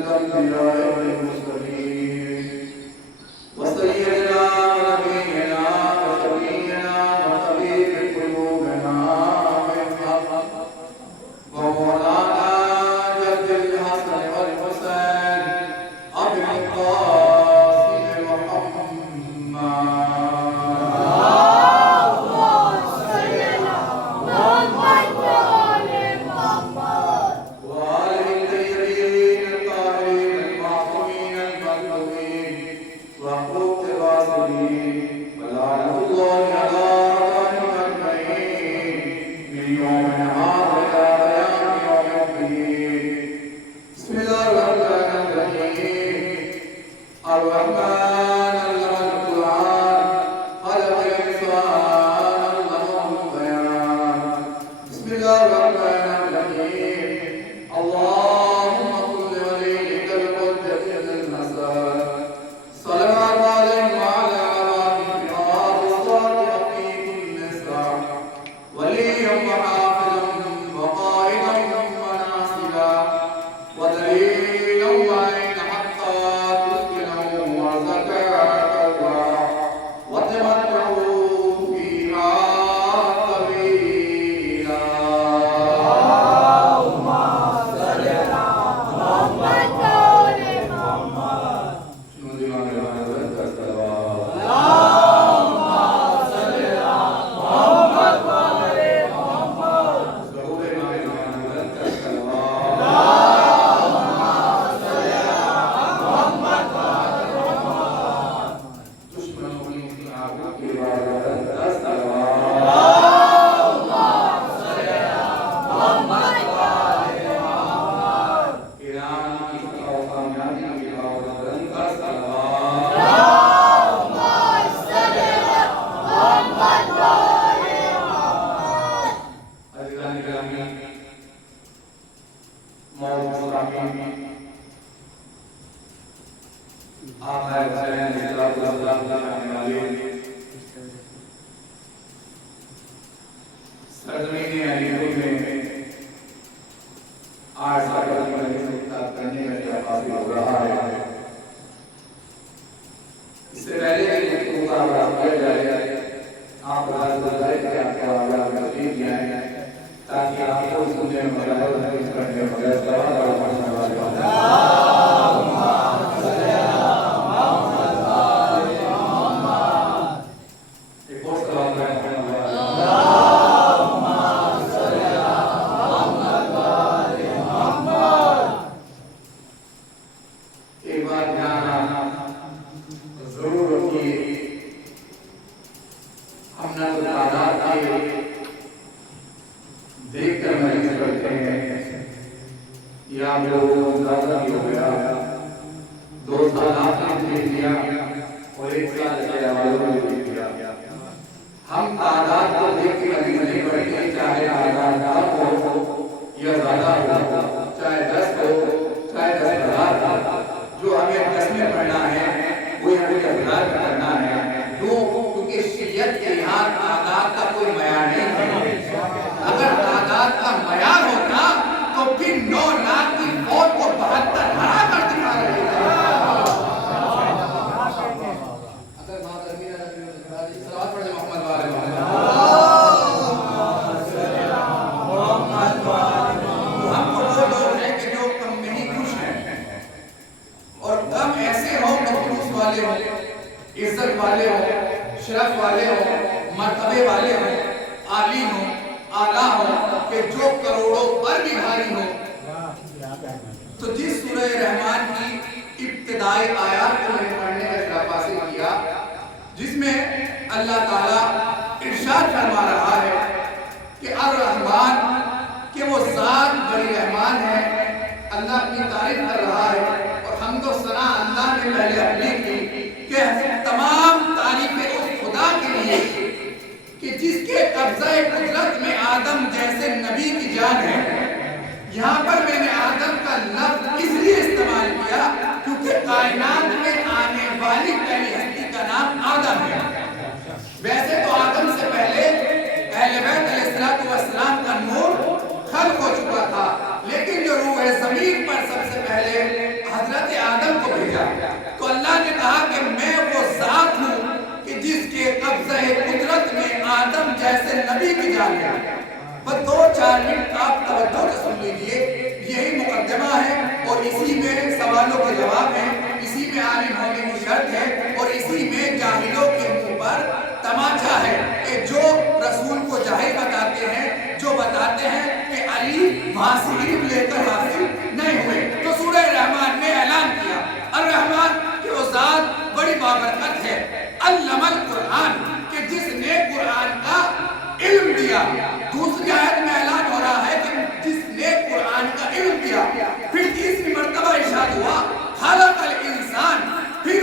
الأنبياء والمرسلين الرحمن علم القرآن خلق الإنسان علمه البيان بسم الله الرحمن الرحيم اللهم صل وليك القدس الحسن صلوات عليه وعلى آله الصادق في كل ساعة وليا وحافظا وقائدا وناصرا ودليلا وعين حتى تسكنه وزكاة وتمتعوا فيها طويلا اللهم صل على محمد وآل محمد. شنو ديوان الحضرت کا صلوات اللهم صل على محمد وآل محمد. ضرور امام الحضرت کا صلوات اللهم صل على محمد وآل محمد. دشمنوں کی آنکھوں کی عبادت کا صلوات اللهم صل على محمد وآل محمد. ایران کی فتح و کامیابی کی عبادت کا صلوات اللهم صل على محمد وآل محمد. عزیزان گرامی موعود مستقیم آقا حسین صلی اللہ علیہ وسلم والے سرزمین علی پور میں آج ساکر مجلس خطاب کرنے میں کیا حاصل ہو رہا ہے اس سے پہلے کہ گفتگو کا آغاز کیا جائے آپ راز بتائے کہ آپ کے آواز تشریف لے آئیں تاکہ آپ کو سننے میں مزہ آئے حدیث پڑھنے میں مزہ آئے اور پڑھنے والے اللهم صل على محمد وآل محمد. ایک اور سلام رحمۃ اللہ اللهم صل على محمد وآل محمد. ایک بات دھیان ضرور رکھیے ہم نہ تو تعداد کے دیکھ کر مریض کرتے ہیں یا لوگوں زیادہ بھی ہو گیا 2 سال آپ نے دیکھ لیا اور 1 سال کے والوں نے دیکھ لیا ہم تعداد کو دیکھ کے مریض نہیں کرتے چاہے تعداد کم ہو یا زیادہ ہو چاہے 10 ہو چاہے 10,000 ہو جو ہمیں 10 میں پڑھنا ہے وہ ہمیں 10,000 میں کرنا ہے کیوں؟ کیونکہ شریعت کے یہاں تعداد کا کوئی معیار نہیں ہے اگر تعداد کا معیار ہوتا تو پھر 9 لاکھ کی فوج کو 72 ہرا کر دکھا رہے تھے اگر بات امیر علیہ السلام پڑھے محمد والے اللهم صل على محمد وآل محمد. ہم کو وہ لوگ ہیں کہ جو کم میں ہی خوش ہیں اور کم ایسے ہوں کہ خلوص والے ہوں عزت والے ہوں شرف والے ہوں مرتبے والے ہوں عالی ہوں اعلیٰ ہوں کہ جو کروڑوں پر بھی بھاری ہوں تو جس سورہ رحمان کی ابتدائی آیات کو میں نے پڑھنے کا اشراف حاصل کیا جس میں اللہ تعالیٰ ارشاد فرما رہا ہے کہ الرحمن کہ وہ ذات بڑی رحمان ہے اللہ اپنی تعریف کر رہا ہے اور حمد و ثنا اللہ نے پہلے اپنی کی کہ تمام تعریفیں اس خدا کے لیے کہ جس کے قبضہ قدرت میں آدم جیسے نبی کی جان ہے یہاں پر میں نے آدم کا لفظ اس لیے استعمال کیا کیونکہ کائنات میں آنے والی پہلی ہستی کا نام آدم ہے ویسے تو آدم سے پہلے اہل بیت علیہ السلام کا نور خلق ہو چکا تھا لیکن جو روح زمین پر سب سے پہلے حضرت آدم کو بھیجا تو اللہ نے کہا کہ میں وہ ذات ہوں کہ جس کے قبضہ قدرت میں آدم جیسے نبی کی جان ہے بس 2-4 منٹ آپ توجہ سے سن لیجئے یہی مقدمہ ہے اور اسی میں سوالوں کے جواب ہیں اسی میں عالم ہونے کی شرط ہے اور اسی میں جاہلوں کے منہ پر تماچا ہے کہ جو رسول کو جاہل بتاتے ہیں جو بتاتے ہیں کہ علی وہاں سے علم لے کر حاصل نہیں ہوئے تو سورہ رحمان نے اعلان کیا الرحمن کہ وہ ذات بڑی بابرکت ہے علم القرآن کہ جس نے قرآن کا علم دیا دوسری آیت میں اعلان ہو رہا ہے کہ جس نے قرآن کا علم دیا پھر تیسری مرتبہ ارشاد ہوا خلق الانسان پھر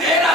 13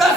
10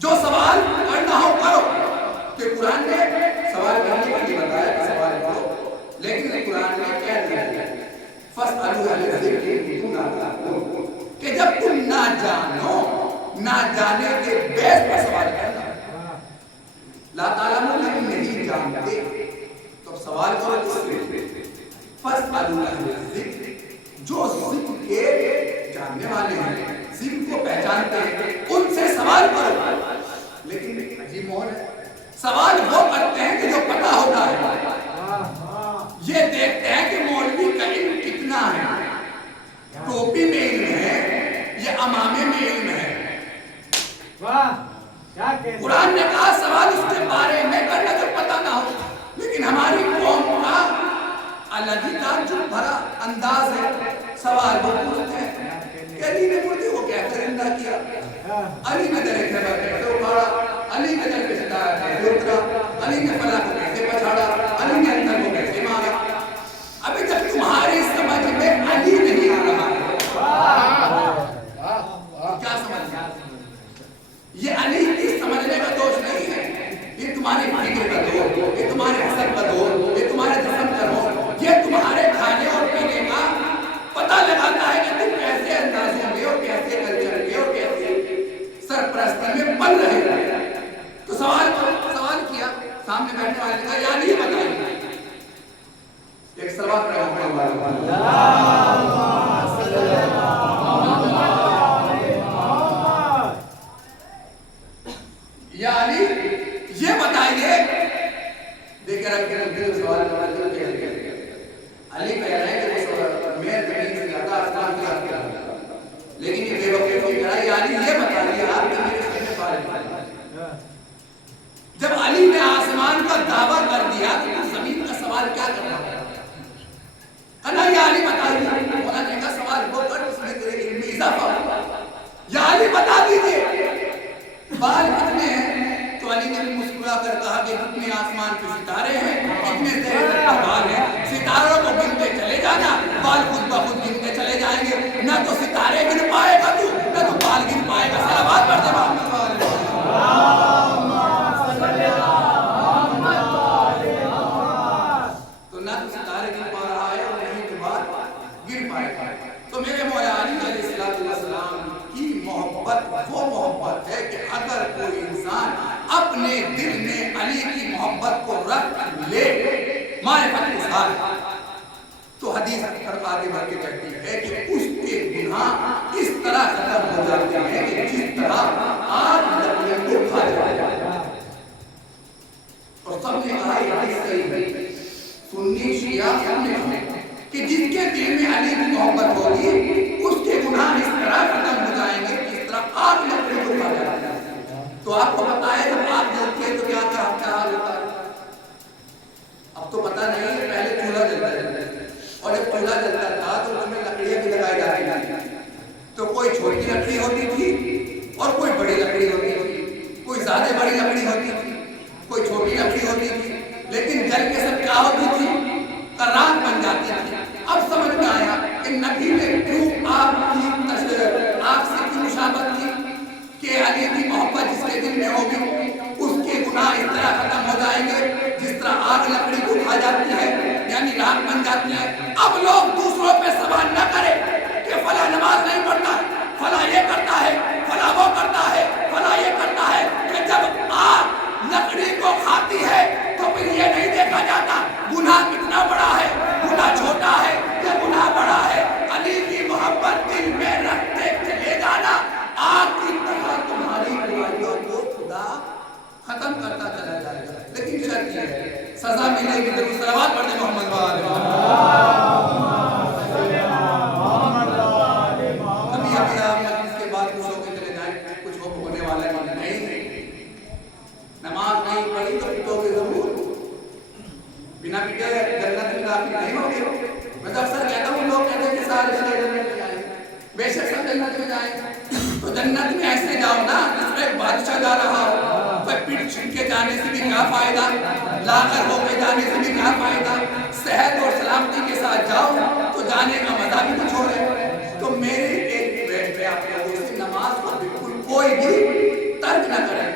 جو سوال کرنا ہو کرو، کہ قرآن نے سوال کرنے کے لیے بتایا کہ سوال کرو، لیکن قرآن نے کیا دیا فَاسْأَلُوا أَهْلَ الذِّكْرِ إِن كُنتُمْ لَا تَعْلَمُونَ، کہ جب تم نہ جانو، نہ جانے کے بیس پر سوال کرنا، لا تعلمون لیکن نہیں جانتے تو سوال کرو کس سے؟ فَاسْأَلُوا أَهْلَ الذِّكْرِ، جو ذکر کے جاننے والے ہیں، ذکر کو پہچانتے ہیں، ان سے سوال کرو۔ لیکن عجیب مور ہے، سوال وہ کرتے ہیں کہ جو پتہ ہوتا ہے، یہ دیکھتے ہیں کہ مولوی کا علم کتنا ہے، ٹوپی میں علم ہے یا امامے میں علم ہے۔ قرآن نے کہا سوال اس کے بارے میں کرنا جو پتہ نہ ہو، لیکن ہماری قوم کا الگ ہی تعجب بھرا انداز ہے، سوال وہ پوچھتے ہیں کہ علی نے مردے کو کیسے زندہ کیا، علی نے درے خیبر کیسے اٹھاڑا، علی نے در پہ ستارہ کیسے اترا، علی نے فلاں کو کیسے پچھاڑا، علی نے اندر کو کیسے مارا۔ ابھی جب تمہاری سمجھ میں علی نہیں آ رہا ہے، کیا سمجھنا؟ یہ علی کی سمجھنے کا دوش نہیں ہے، یہ تمہاری فکر کا دوش، یہ تمہارے حسن کا دوش، یہ تمہارے جسم کا دوش، یہ تمہارے کھانے اور پینے کا پتہ لگاتا ہے کہ تم کیسے اندازوں میں اور کیسے کلچر میں اور کیسے سرپرستی میں پل رہے ہیں۔ تو سوال کیا، سامنے بیٹھنے والے نے کہا یا نہیں بتائیے، ایک سوال کریں یا علی یہ بتائیے، دیکھ رکھ کے دل سوال کرنا دل کے علی کہہ رہے ہیں کہ وہ میں زمین سے زیادہ آسمان کی آتی ہے، لیکن یہ بے وقوفی کہہ رہا ہے یا علی یہ بتائیے آپ نے میرے سامنے پارے۔ جب علی نے آسمان کا دعویٰ کر دیا تو زمین کا سوال کیا کر رہا ہے؟ کہنا یا علی بتائیے، مولانا نے کہا سوال وہ کر اس میں تیرے علم میں اضافہ ہوا، یا علی بتا دیجئے بال کتنے ہیں؟ تو علی نے بھی مسکرا کر کہا کہ جتنے آسمان کے ستارے ہیں اتنے سے بال ہیں، ستاروں کو گنتے چلے جانا، بال خود بخود گنتے چلے جائیں گے، نہ تو ستارے گن پائے گا تو نہ تو بال گن پائے گا۔ صلوات پڑھتے محمد تو نہ تو ستارے گن پا رہا ہے اور نہیں تو بال گن پائے گا۔ تو میرے مولا علی علیہ السلام کی محبت وہ محبت ہے کہ اگر کوئی انسان اپنے دل میں علی کی محبت کو رکھ لے معرفت کے ساتھ، تو حدیث آگے بڑھ کے کہتی ہے کہ اس کے گناہ اس طرح ختم ہو جاتے ہیں کہ جس طرح آگ لکڑی کو کھا جائے۔ اور سب نے کہا یہ حدیث صحیح ہے، سنی شیعہ سب نے کہا کہ جس کے دل میں علی کی محبت ہوگی اس کے گناہ اس طرح ختم ہو جائیں گے جس طرح آگ لکڑی کو کھا جائے۔ تو آپ کو پتا ہے جب آگ جلتی ہے تو کیا حال ہوتا ہے؟ اب تو پتا نہیں ہے، پہلے چولہا جلتا ہے، اور جب چولہا جلتا تھا تو اس میں لکڑیاں بھی لگائی جاتی تھی، تو کوئی چھوٹی لکڑی ہوتی تھی اور کوئی بڑی لکڑی ہوتی تھی، کوئی زیادہ بڑی لکڑی ہوتی تھی، کوئی چھوٹی لکڑی ہوتی تھی، لیکن جل کے سب کیا ہوتی تھی؟ راکھ بن جاتی تھی۔ اب سمجھ میں آیا کہ نبی نے کیوں آگ سے کی مشابہت کی کہ علی کی محبت جس کے دل میں ہوگی اس کے گناہ اس طرح ختم ہو جائیں گے جس طرح آگ لکڑی کو کھا جاتی ہے، یعنی راکھ بن جاتی ہے۔ اب لوگ دوسروں پہ سوال نہ کریں کہ فلاں نماز نہیں پڑھتا، فلاں یہ کرتا ہے، فلاں وہ کرتا ہے، فلاں یہ کرتا ہے، کہ جب آگ لکڑی کو کھاتی ہے تو پھر یہ نہیں دیکھا جاتا گناہ کتنا بڑا ہے، گناہ چھوٹا ہے یا گناہ بڑا ہے۔ علی کی محبت دل میں رکھتے چلے جانا، آگ کی طرح تمہاری برائیوں کو خدا ختم کرتا چلا جائے گا، لیکن شرط یہ ہے سزا ملے گی ضرور۔ صلوات پڑھتے محمد وآلہ ابھی آپ اس کے بعد خوش ہو کے چلے جائیں کچھ ہونے والا نہیں، نماز نہیں پڑھی تو پٹو گے ضرور، بنا پٹے جنت میں داخل نہیں ہوگے۔ میں تو اکثر کہتا ہوں، لوگ کہتے ہیں کہ سارے شہر جنت میں جائیں، بے شک سب جنت میں جائیں، تو جنت میں ایسے جاؤ نا جس میں ایک بادشاہ جا رہا ہو، کوئی پیٹ چھن کے جانے سے بھی کیا فائدہ، لا کر ہو کے جانے سے بھی کیا فائدہ، صحت اور سلامتی کے ساتھ جاؤ تو جانے کا مزہ بھی کچھ ہو ہے۔ تو میری ایک بیٹ پہ آپ کو نماز کو بالکل کوئی بھی ترک نہ کریں،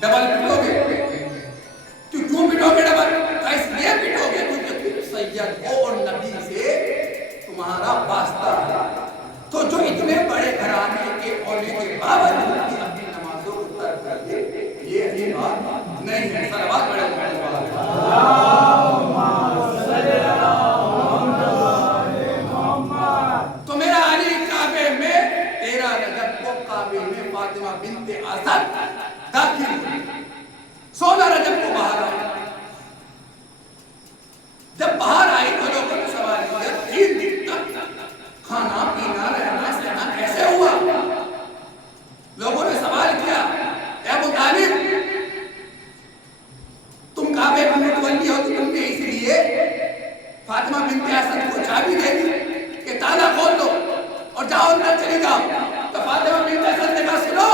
ڈبل پٹوگے تو کیوں پٹوگے ڈبل؟ اس لیے پٹوگے کیونکہ تم سید ہو اور نبی سے تمہارا واسطہ ہے. تو جو اتنے بڑے گھرانے کے ہونے کے باوجود بھی اپنی نمازوں کو ترک کر دے یہ اچھی بات نہیں ہے. صلوات پڑھیں محمد. تو میرا علی کعبے میں 13 رجب کو کعبے میں فاطمہ بنت اسد داخل ہوئی. 16 رجب کو باہر آئی. جب باہر آئی تو لوگوں نے سوال کیا 3 دن تک کھانا پینا رہنا سہنا کیسے ہوا؟ لوگوں نے سوال کیا اے ابو طالب تم کعبے میں متولی ہو تو تم نے اس لیے فاطمہ بنت اسد کو چابی دے دی کہ تالا کھول دو اور جاؤ اندر چلی جاؤ. تو فاطمہ بنت اسد نے کہا سنو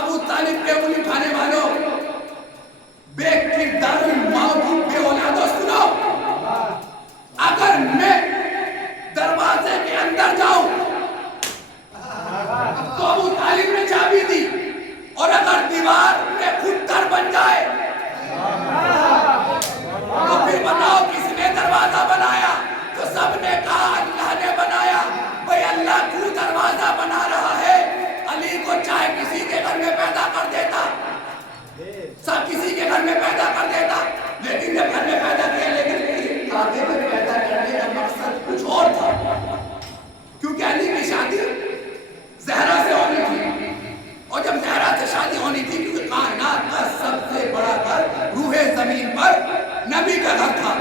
ابو طالب کے انگلی اٹھانے والوں بے کردار ماں کی بے اولادوں سنو اگر میں دروازے کے اندر جاؤں تو ابو طالب نے چابی دی اور اگر دیوار میں خود در بن جائے تو پھر بتاؤ کس نے دروازہ بنایا؟ تو سب نے کہا اللہ نے بنایا. بھئی اللہ کیوں دروازہ بنا رہا ہے؟ علی کو چاہے کسی کے گھر میں پیدا کر دیتا سب کسی کے گھر میں پیدا کر دیتا لیکن جب گھر میں پیدا کیا لیکن کعبے میں پیدا کرنے کا مقصد کچھ اور تھا. کیونکہ علی کی شادی زہرا سے ہونی تھی اور جب زہرا سے شادی ہونی تھی کیونکہ کائنات کا سب سے بڑا گھر روح زمین پر نبی کا گھر تھا.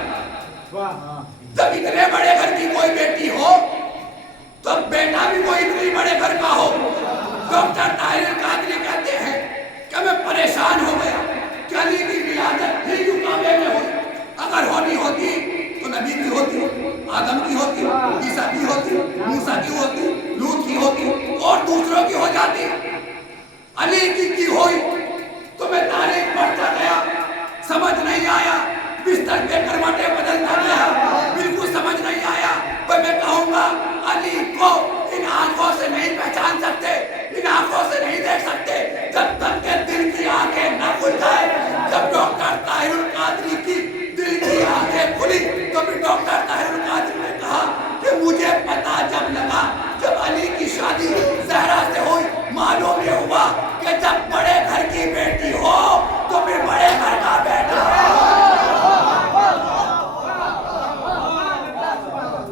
جب اتنے بڑے گھر کی کوئی بیٹی ہو تو اب بیٹا بھی کوئی اتنے بڑے گھر کا ہو. ڈاکٹر طاہر القادری کہتے ہیں کہ میں پریشان ہو گیا کہ علی کی ولادت ہی کیوں کعبے میں ہوئی؟ اگر ہونی ہوتی تو نبی کی ہوتی, آدم کی ہوتی, عیسیٰ کی ہوتی, موسیٰ کی ہوتی, لوط کی ہوتی اور دوسروں کی ہو جاتی. علی کی ہوئی تو میں تاریخ پڑھتا گیا سمجھ نہیں آیا. بستر پہ کروٹیں بدلتا گیا بالکل سمجھ نہیں آیا. پر میں کہوں گا علی کو ان آنکھوں سے نہیں پہچان سکتے, ان آنکھوں سے نہیں دیکھ سکتے جب تک کہ دل کی آنکھیں نہ کھل جائے. جب ڈاکٹر طاہر القادری کی دل کی آنکھیں کھلی تو پھر ڈاکٹر طاہر القادری نے کہا کہ مجھے پتا جب لگا جب علی کی شادی زہرا سے ہوئی معلوم یہ ہوا کہ جب بڑے گھر کی بیٹی ہو تو پھر بڑے گھر کا بیٹا ہے.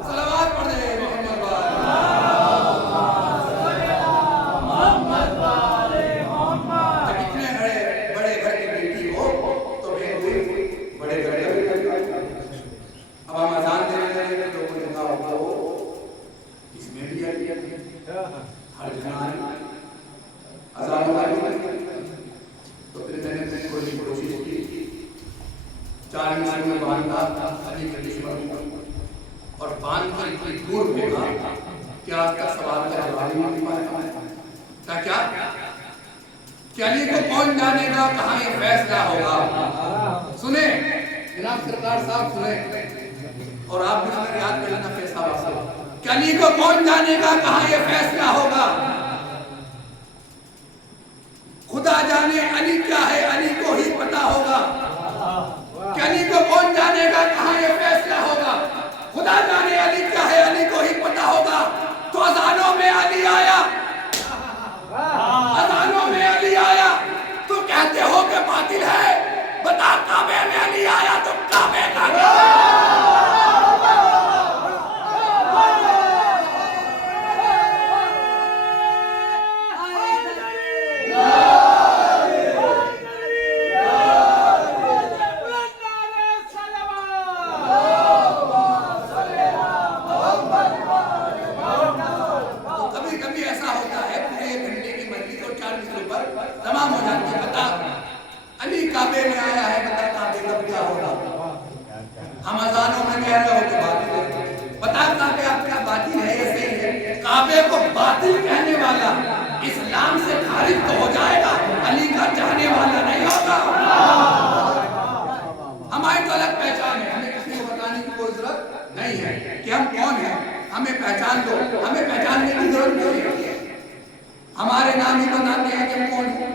صلوات پڑھ دے محمد محمد. جب اتنے بڑے گھر کی بیٹی ہو تو پھر بڑے گھر کا بیٹا. اب ہم اذان دینے لگے تو کوئی کہا ہوگا اس میں بھی آئی ہر جگہ اذان والی. تو پھر میں نے تھوڑی کوشش کی 4 مہینے میں باندھا علی کے دشمن اور باندھ کر اتنی دور بھیجا کہ آج تک سوال کا جواب نہیں پایا. کیا کہ علی کو کون جانے گا کہاں یہ فیصلہ ہوگا. سنیں جناب سرکار صاحب سنیں اور آپ بھی سنیں یاد کر لینا فیصلہ واسطہ کہ علی کو کون جانے گا کہاں یہ فیصلہ ہوگا. خدا جانے علی کیا ہے علی کو ہی پتا ہوگا. کہ علی کو کون جانے گا کہاں یہ فیصلہ ہوگا. خدا جانے علی کیا ہے علی کو ہی پتا ہوگا. تو اذانوں میں علی آیا, اذانوں میں علی آیا تو کہتے ہو کہ باطل ہے. بتا کعبے میں علی آیا تو کعبے کا تمام ہو جاتی ہے. بتا علی کعبے میں آیا ہے, بتا کعبے کا کیا ہوگا. ہم اذانوں میں کہہ رہے ہو تو باطل ہے. بتا کعبے آپ کا باطل ہے یا صحیح ہے. کعبے کو باطل کہنے والا اسلام سے خارج تو ہو جائے گا, علی کا چاہنے والا نہیں ہوگا. ہماری تو الگ پہچان ہے, ہمیں کسی کو بتانے کی کوئی ضرورت نہیں ہے کہ ہم کون ہیں. ہمیں پہچان دو, ہمیں پہچاننے کی ضرورت نہیں ہے. ہمارے نام ہی بتاتے ہیں کہ کون ہیں.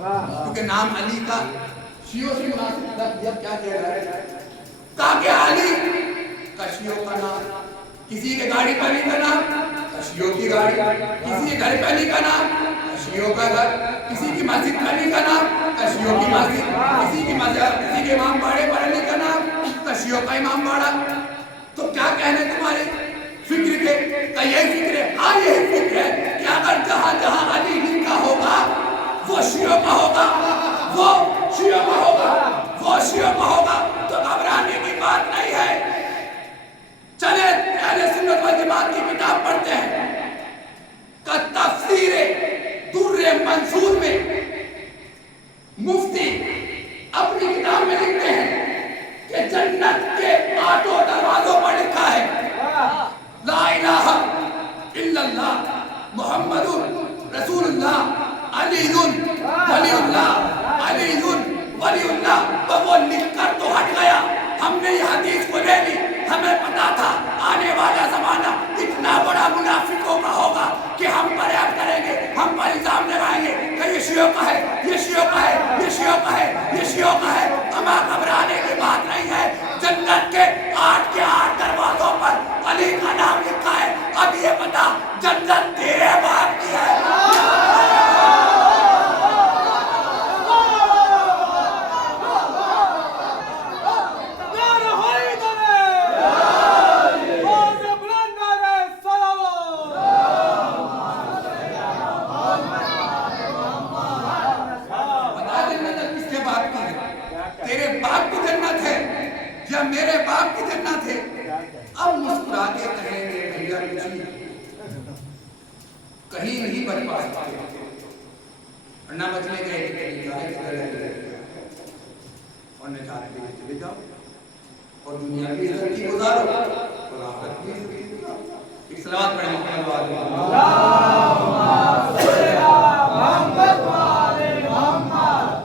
کیونکہ نام علی کا شیعوں سے مناسب لفظ کیا کہہ رہا ہے؟ تاکہ علی کا شیعوں کا نام، کسی کے گاڑی پہ علی کا نام کا شیعوں کی گاڑی، کسی کے گھر پہ علی کا نام کا شیعوں کا گھر، کسی کی مسجد پہ علی کا نام کا شیعوں کی مسجد، کسی کی مسجد، کسی کے امام باڑے پر علی کا نام کا شیعوں کا امام باڑا۔ تو کیا کہنے تمہارے فکر کے کہ یہی فکر ہے؟ ہاں یہی فکر ہے کہ اگر جہاں جہاں علی لکھا ہوگا وہ شیعوں کا ہوگا، وہ شیعوں کا ہوگا، وہ شیعوں کا ہوگا، تو گھبرانے کی بات نہیں ہے۔ چلے اہل سنت والجماعت کی کتاب پڑھتے ہیں کہ تفسیر در منصور میں مفتی اپنی کتاب میں لکھتے ہیں کہ جنت کے 8 دروازوں پر لکھا ہے لا الہ الا اللہ محمد رسول اللہ علی ولی اللہ، علی ولی اللہ۔ تو وہ لکھ کر تو ہٹ گیا، ہم نے یہ حدیث کو لے لی، ہمیں پتا تھا آنے والا زمانہ اتنا بڑا منافقوں کا ہوگا کہ ہم پر ایب کریں گے، ہم پر الزام لگائیں گے کہ یہ شیعوں کا ہے، یہ شیعوں کا ہے، یہ شیعوں کا ہے، یہ شیعوں کا ہے۔ ہمیں گھبرانے کی بات نہیں ہے، جنت کے 8 دروازوں پر علی کا نام لکھا ہے۔ اب یہ بتا جنت تیرے باپ کی ہے؟ میرے باپ کی جنت ہے۔ اب مسکرا کے کہیں گے بھیا کہیں نہیں بچ پا سکتے، اور نہ بچنے کے اور نہ جانے کے لیے چلے جاؤ، اور دنیا کی عزت کی گزارو اور آخرت کی عزت کی گزارو۔ ایک صلوات پڑھیں محمد وآلہ محمد۔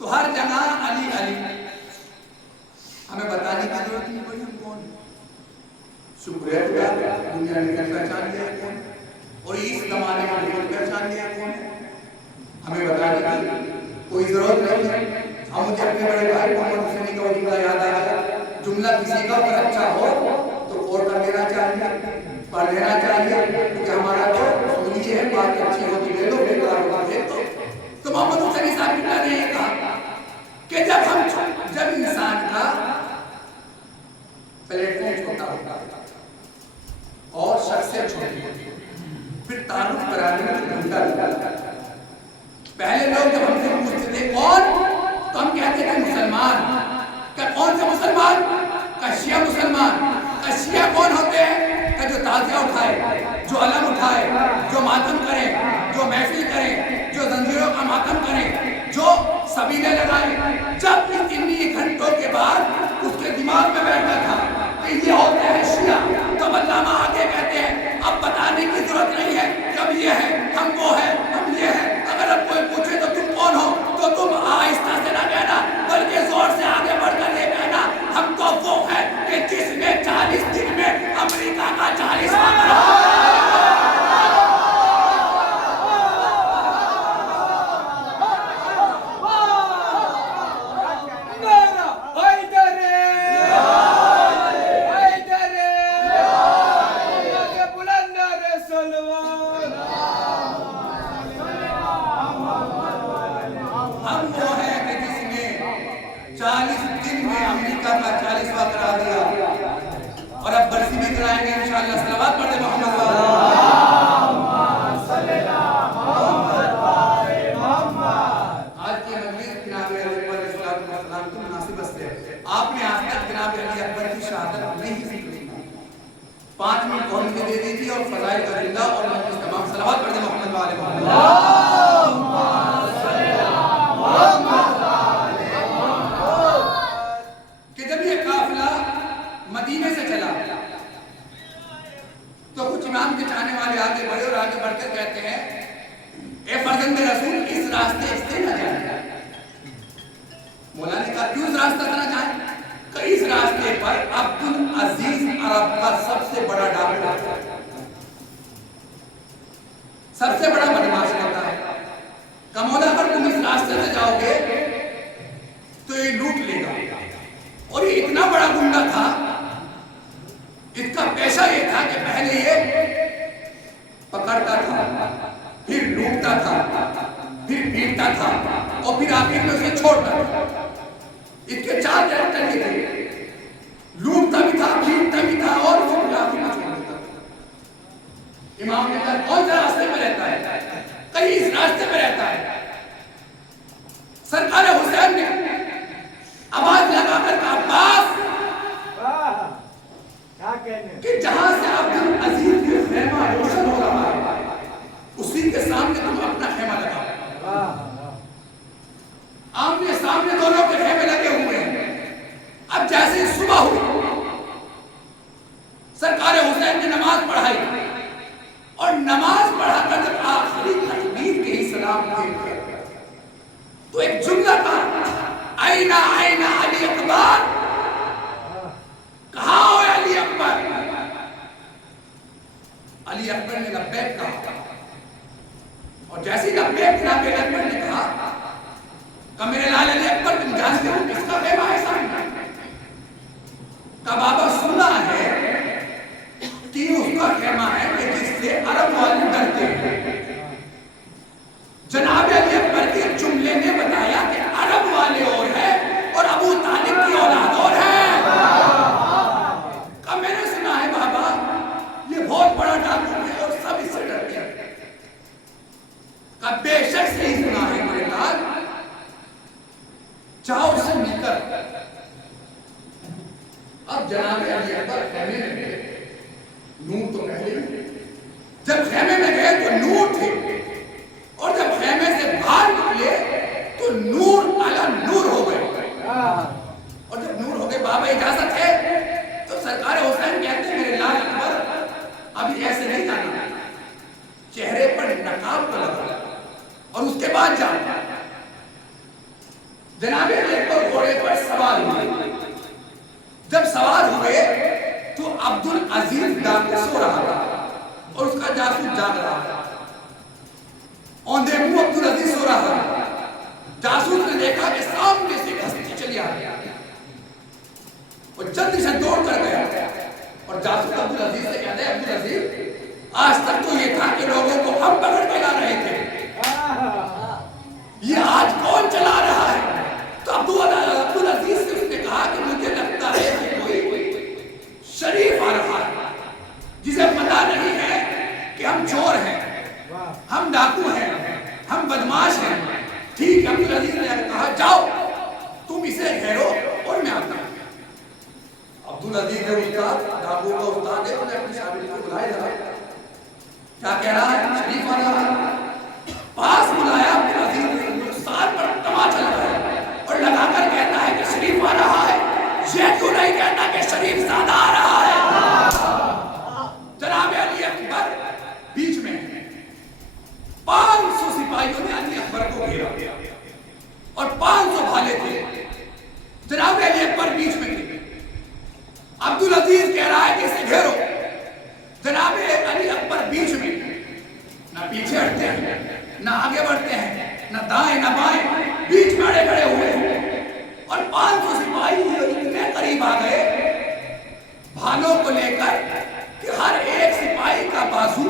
تو ہر جگہ علی علی، ہمیں بتانے کی ضرورت نہیں پڑی ہم کون ہیں۔ شکر ہے دنیا نے پہچان لیا کون ہے، اور اس زمانے میں پہچان لیا کون ہے، ہمیں بتانے کی کوئی ضرورت نہیں ہے۔ ہم مجھے اپنے بڑے بھائی محمد حسینی کا وہ جملہ یاد آیا، جملہ کسی کا پر اچھا ہو تو غور کر لینا چاہیے، پڑھ لینا چاہیے، کیونکہ ہمارا تو سنیے ہے، بات اچھی ہو تو لے لو، بیکار ہو تو لے لو۔ تو محمد حسینی صاحب نے یہ کہا کہ جب انسان کا پلیٹ فارم چھوٹا ہوتا اور شخصیت چھوٹی ہوتی ہے، پھر تعارف کرانے میں گھنٹہ لگتا ہے۔ پہلے لوگ جب ہم سے پوچھتے تھے کون، تو ہم کہتے تھے مسلمان۔ کہ کون سے مسلمان؟ کہ شیعہ مسلمان۔ کہ شیعہ کون ہوتے ہیں؟ کہ جو تازیہ اٹھائے، جو علم اٹھائے، جو ماتم کرے، جو محفل کرے، جو زنجیروں کا ماتم کرے، جو سبیلے لگائے۔ جب اتنی گھنٹوں کے بعد اس کے دماغ میں بیٹھا تھا کہ یہ ہوتے ہیں شیعہ، تو علامہ آگے کہتے ہیں اب بتانے کی ضرورت نہیں ہے کہ اب یہ ہے، ہم وہ ہے، ہم یہ ہے۔ اگر اب کوئی پوچھے تو تم کون ہو، تو تم آہستہ سے نہ کہنا بلکہ زور سے آگے بڑھ کر یہ کہنا ہم تو وہ ہے کہ جس نے 40 دن میں امریکہ کا 40واں بنا۔ اور اب برسی بھی کرائیں گے انشاءاللہ۔ صلوات پڑھ دیں محمد آج کی مجلس جناب علی اکبر علیہ السلام کی مناسبت سے آپ نے آج تک جناب علی اکبر کی شہادت نہیں سنی، 5 منٹ اور مجھے دے دی تھی، اور فضائل کا زندہ اور مجلس تمام۔ صلوات پڑھ دیں محمد کہ جب یہ قافلہ مدینے سے چلا تو کچھ امام کے چاہنے والے آگے بڑھے اور آگے بڑھ کر کہتے ہیں اے فرزند رسول اس راستے سے نہ جائیں۔ مولا نے کہا کیوں اس راستے سے نہ جائیں؟ کہ اس راستے پر عبدالعزیز عرب کا سب سے بڑا ڈاکو ہے، سب سے بڑا بدماش ہوتا ہے۔ کہ مولا راستے سے جاؤ گے تو یہ لوٹ لے گا. اور یہ اتنا بڑا گنڈا تھا, اس کا پیشہ یہ تھا کہ پہلے یہ پکڑتا تھا, پھر لوٹتا تھا, پھر پیٹتا تھا, اور پھر آخر میں اسے چھوڑتا تھا. اس کے 4 کریکٹر یہ تھے, لوٹتا بھی تھا, پیٹتا بھی تھا, اور پھر آخر میں چھوڑ دیتا تھا. امام نے کہا کون سے راستے میں رہتا ہے؟ کہیں اس راستے میں رہتا ہے. سرکار حسین نے آواز لگا کر کہا عباس کہ جہاں سے عبدالعزیز کا خیمہ روشن ہو رہا ہے اسی کے سامنے تم اپنا خیمہ لگاؤ. آمنے سامنے دونوں کے خیمے لگے ہوئے ہیں. اب جیسے ہی صبح ہوئی, سرکار حسین نے نماز پڑھائی, اور نماز پڑھا کر جب آخری تکبیر کے ہی سلام دے تو ایک جملہ تھا, آئینہ آئینہ علی اکبر, کہاں ہو علی اکبر؟ علی اکبر نے لبیک کہا, اور جیسے ہی لبیک جناب علی اکبر نے کہا کہ میرے لال علی اکبر تم جانتے ہو کس کا خیمہ ہے سامنے؟ کہ بابا سنا ہے کہ اس کا خیمہ ہے کہ جس سے عرب والے ڈرتے ہیں. جناب علی اکبر کے جملے نے بتایا کہ عرب والے اور ہیں اور ابو طالب کی اولاد اور ہے. کہ میں نے سنا ہے بابا یہ بہت بڑا ڈاکو ہے اور سب اس سے ڈرتے ہیں. کہ بے شک صحیح سنا ہے میرے لال, جاؤ اس سے مل کر. اب جناب علی اکبر خیمے میں گئے, نور تو پہلے, جب خیمے میں گئے تو نور تھے, اور جب خیمے سے باہر نکلے تو نور علی نور ہو گئے. اور جب نور ہو گئے بابا اجازت ہے تو سرکار حسین کہتے ہیں میرے لال اکبر ابھی ایسے نہیں جانا, چہرے پر نقاب کو لگا اور اس کے بعد جانا. جناب علی اکبر گھوڑے پر سوار ہوئے. جب سوار ہوئے تو عبدالعزیز ڈاکو سو رہا تھا اور اس کا جاسوس جاگ رہا تھا. اوندے منہ عبدالعزیز سو رہا تھا. جاسوس نے دیکھا کہ سامنے سے ایک ہستی چلی آ رہی ہے, اور جلدی سے دوڑ کر گیا, اور جاسوس عبدالعزیز سے کہتے ہیں عبدالعزیز آج تک تو یہ تھا کہ لوگوں کو ہم پکڑ کے لا رہے تھے, یہ آج کون چلا رہا ہے؟ تو عبدالعزیز سے اس نے کہا کہ مجھے لگتا ہے کہ کوئی شریف آ رہا ہے جسے پتا نہیں ہے کہ ہم چور ہیں, ہم ڈاکو ہیں, ہم بدماش ہیں. ٹھیک ہے, عبدالعزیز نے کہا جاؤ تم اسے گھیرو اور میں آتا ہوں. عبدالعزیز نے استاد ڈاکو کا استاد ہے, انہیں اپنی شاگرد کو بلایا. کیا کہہ رہا ہے؟ شریف آ رہا ہے. پاس بلایا, عبدالعزیز نے سار پر تماچا لگایا اور لگا کر کہتا ہے کہ شریف آ رہا ہے. یہ کیوں نہیں کہتا کہ شریف زیادہ آ رہا ہے؟ جناب علی اکبر بیچ میں 500 سپاہیوں نے علی اکبر کو گھیرا اور 500 بھالے تھے. جناب علی اکبر بیچ میں تھے. عبدالعزیز کہہ رہا ہے کہ اسے گھیرو. جناب علی اکبر بیچ میں, نہ پیچھے ہٹتے ہیں, نہ آگے بڑھتے ہیں, نہ دائیں نہ بائیں, بیچ میں اڑے کھڑے ہوئے ہیں. اور 500 سپاہی اتنے قریب آ گئے بھالوں کو لے کر کہ ہر ایک سپاہی کا بازو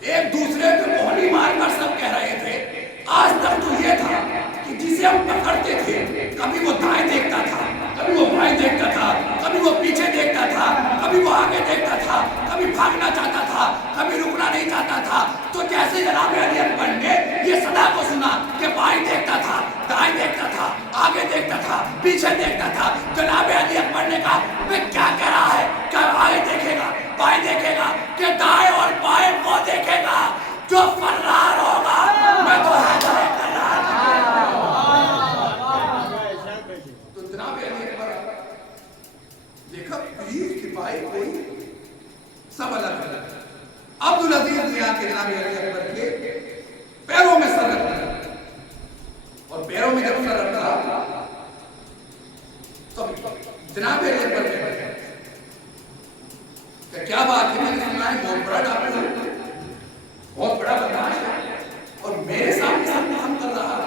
ایک دوسرے پہ موہنی مار کر سب کہہ رہے تھے آج تک تو یہ تھا کہ جسے ہم پکڑتے تھے کبھی وہ دائیں دیکھتا تھا, کبھی وہ بائیں دیکھتا تھا, کبھی وہ پیچھے دیکھتا تھا, کبھی وہ آگے دیکھتا تھا, کبھی بھاگنا چاہتا تھا, کبھی رکنا نہیں چاہتا تھا. تو جیسے جناب علی اکبر نے یہ صدا کو سنا کہ بائیں دیکھتا تھا, دائیں دیکھتا تھا, آگے دیکھتا تھا, پیچھے دیکھتا تھا, جناب علی اکبر نے کہا میں کیا کہہ رہا ہے, کیا آگے دیکھے گا, بائیں دیکھے گا, کہ دائیں اور بائیں وہ دیکھے گا جو فرار ہوگا. میں تو حیدر کرار. تو جناب علی اکبر دیکھا پیر سپاہی کوئی سب الگ الگ. عبدالعزیز نے آ کے جناب علی اکبر کے پیروں میں سر رکھا, اور پیروں میں جب سر رکھا تو جناب علی اکبر کہتے ہیں کہ کیا بات ہے, میں نے سنا ہے بہت بڑا ڈاکو ہے, بہت بڑا بدماش ہے, اور میرے سامنے سب کام کر رہا ہے.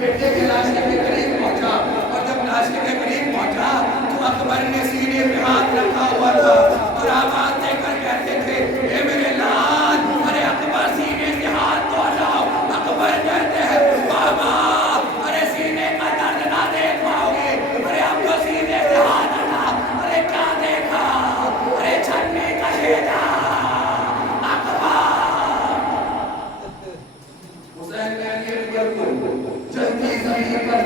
بیٹے کے لاشے کے قریب پہنچا، اور جب لاشے کے قریب پہنچا تو اکبر نے سینے پہ ہاتھ رکھا ہوا تھا اور آواز دے کر کہتے تھے اے میرے لال، ارے اکبر سینے سے ہاتھ دھو جاؤ۔ اکبر کہتے ہیں بابا ارے سینے کا درد نہ دیکھ پاؤ گے، ارے اب تو سینے سے ہاتھ ہٹا، ارے کیا دیکھا، ارے چھنی کا شیدا حسین نے علی اکبر کو جلدی زمین پر